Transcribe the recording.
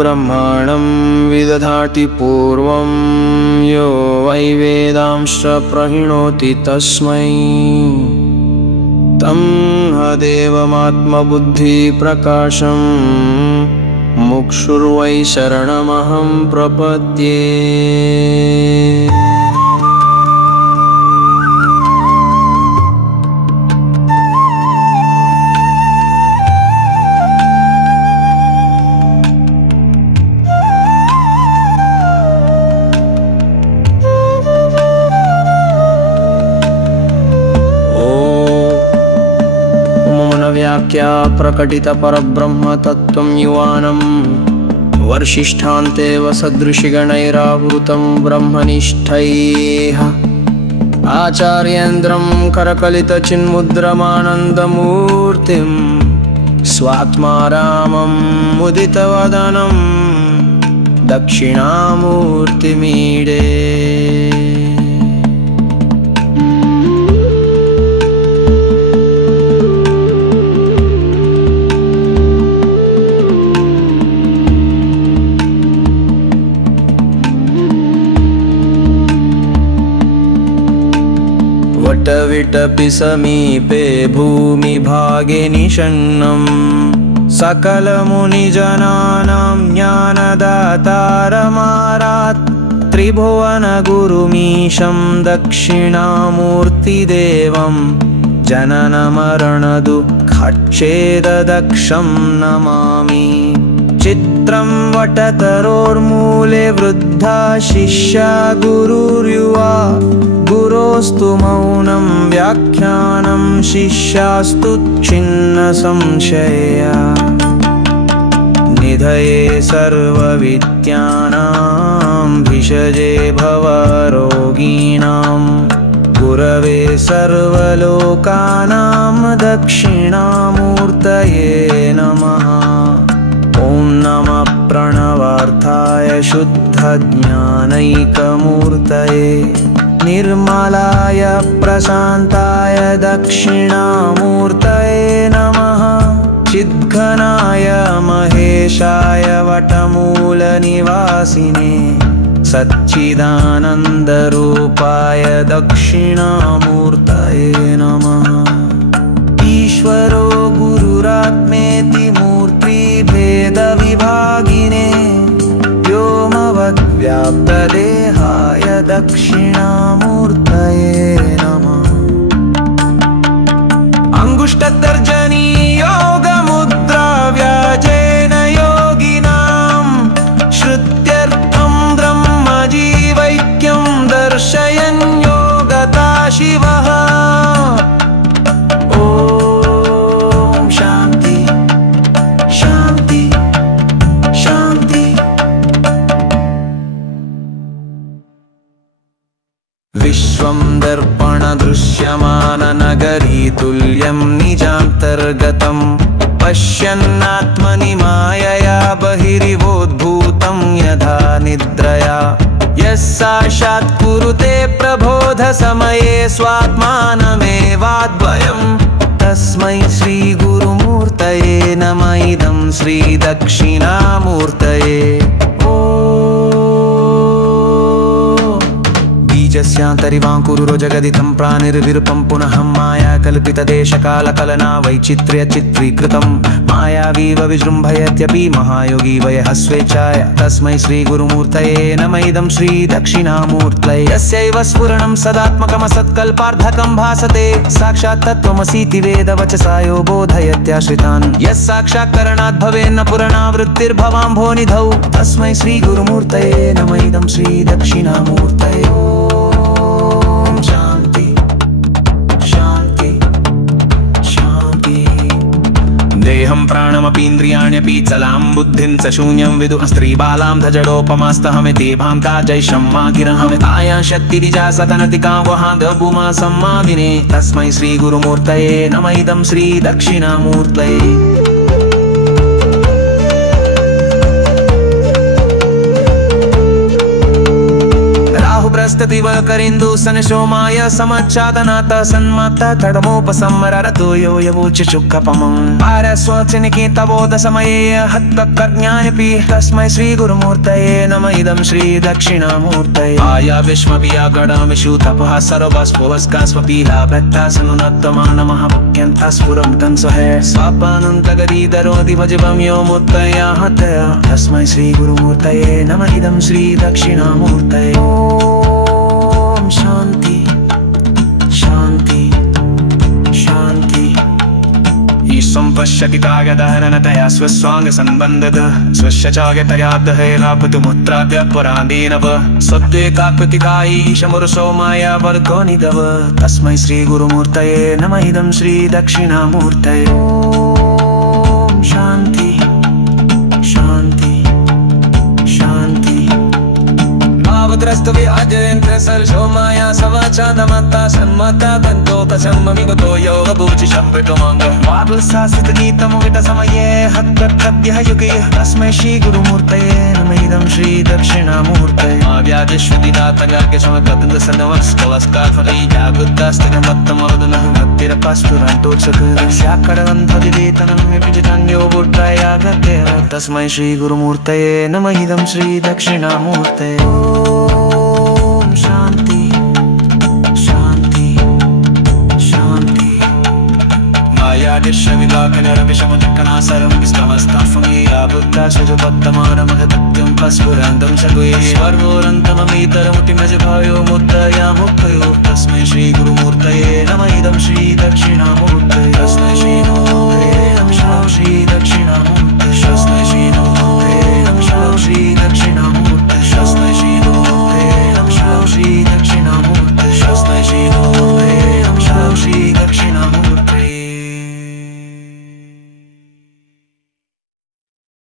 ब्रह्माणं विदधाति पूर्वं यो वै वेदांश्च प्रहिणोति तस्मै तं देवमात्मबुद्धिप्रकाशं मुक्षुर्वै शरणमहं प्रपद्ये। व्याख्या प्रकटित परब्रह्म तत्त्वं युवानं वर्षिष्ठान्ते वसदृशिगणैरावृतं ब्रह्मनिष्ठैः आचार्येन्द्रं करकलितचिन्मुद्रमानन्दमूर्तिं स्वात्मा रामं मुदितवदनं दक्षिणामूर्तिमीडे। वटविटपि समीपे भूमिभागे निषण्णं सकलमुनिजनानां ज्ञानदातारमारात् त्रिभुवनगुरुमीशं दक्षिणामूर्तिदेवं जननमरणदुःखच्छेददक्षं नमामि। चित्रं वटतरोर्मूले वृद्धा शिष्या गुरुर्युवा गुरोस्तु मौनं व्याख्यानं शिष्यास्तु छिन्नसंशया। निधये सर्वविद्यानां भिषजे भवरोगिणां गुरवे सर्वलोकानां दक्षिणामूर्तये नमः। ॐ नमः प्रणवार्थाय शुद्धज्ञानैकमूर्तये निर्मलाय प्रशान्ताय दक्षिणामूर्तये नमः। चिद्घनाय महेशाय वटमूलनिवासिने सच्चिदानन्दरूपाय दक्षिणामूर्तये नमः। ईश्वरो गुरुरात्मेति मूर्तिभेदविभागिने व्योमवद्व्याप्तदेहाय दक्षिणामूर्तये नमः। अंगुष्ठतर्जनी योगमुद्रा व्याजेन योगिनां श्रुत्यर्थं ब्रह्मजीवैक्यं दर्शयन् योगता शिवः। विश्वं दर्पणदृश्यमाननगरी तुल्यं निजान्तर्गतं पश्यन्नात्मनि मायया बहिरिवोद्भूतं यथा निद्रया। यः साक्षात् कुरुते प्रबोधसमये स्वात्मानमेवाद्वयं तस्मै श्रीगुरुमूर्तये नमः इदं श्रीदक्षिणामूर्तये। बीजस्यान्तरिवाङ्कुरो जगदितं प्राणिर्विरूपं पुनः माया कल्पितदेशकालकलना वैचित्र्यचित्रीकृतं मायावीव विजृम्भयत्यपि महायोगी वयः स्वेच्छाय तस्मै श्रीगुरुमूर्तये नमः इदं श्रीदक्षिणामूर्तये। यस्यैव स्फुरणं सदात्मकमसत्कल्पार्धकं भासते साक्षात् तत्त्वमसीति वेदवचसा यो बोधयत्याश्रितान्। यः साक्षात्करणात् भवेन्न पुराणावृत्तिर्भवां भोनिधौ तस्मै श्रीगुरुमूर्तये नमः इदं श्रीदक्षिणामूर्तये। देहं प्राणमपीन्द्रियाण्यपि चलां बुद्धिं च शून्यं विदुः स्त्रीबालां धजडोपमास्तहमिति भान्ता जैशं मा गिरहमितायां शक्तिरिजा सतनतिका वहादभूमा सम्मादिने तस्मै श्रीगुरुमूर्तये नमः इदं श्रीदक्षिणामूर्तये। प्रस्ततिवकरिन्दु सनशोमाय समच्चादनाथ सन्माता तडमोपसंवरतो यो यवोच्चुक्कपमं पारस्वचनिकेतबोधसमये हत्तकर्ण्यायपि तस्मै श्रीगुरुमूर्तये नमः इदं श्रीदक्षिणामूर्तये आया विश्वव्याकरणमिषु तपः सर्वस्पुवस्कास्वपीलाभक्तासनुनत्तमा नमः भक्त्यन्तस्फुरं तन्सहे स्वापानन्तगरीधरोऽधि भजवं यो मूर्तया हतया तस्मै श्रीगुरुमूर्तये नमः इदं श्रीदक्षिणामूर्तये ॐ शान्ति शान्ति शान्ति ईश्वं पश्यति कायदहरणतया स्वस्वाङ्गसम्बन्धत स्वस्य चागतया दहैरापतुमुत्राप्य पुराणेनव सत्त्वे काकृतिकायीशमुरुषो मायावर्गो निधव तस्मै श्रीगुरुमूर्तये नमः इदं श्रीदक्षिणामूर्तये ॐ शान्ति शान्ति शान्ति भावद्रस्तव्याजयन्त्र सरसो माया सवाचादमत्ता सन्मत्ता तन्तोतसम्ममिगतो योगभूचिशम्पितुमङ्ग वागुलसासितगीतमुवितसमये हत्तद्यः युगे तस्मै श्रीगुरुमूर्तये नमः इदं श्रीदक्षिणामूर्तये आव्याजश्रुतिनाथगार्गसमकतन्दसनवस्कलस्काफलैजागुत्तास्तनमत्तमोदनः भक्तिरपास्फुरन्तोत्सकस्याकरवन्थदिवेतनं विपिजितन्यो बुद्धायागतेन तस्मै श्रीगुरुमूर्तये नमः इदं श्रीदक्षिणामूर्तये ॐ शान्ति शान्ति शान्ति मायादिश्यविलाकनरविषमजकनासरं विस्तमस्ताफमय्या बुद्धाशुजपत्तमानमहदत्यं फस्फुरन्तं शगुयेश्वर्वोरन्तममीतरमुटिमजभायो मुक्तया मुक्तयो तस्मै श्रीगुरुमूर्तये नमः इदं श्रीदक्षिणामूर्तये तस्मै श्रीगुरुमूर्तये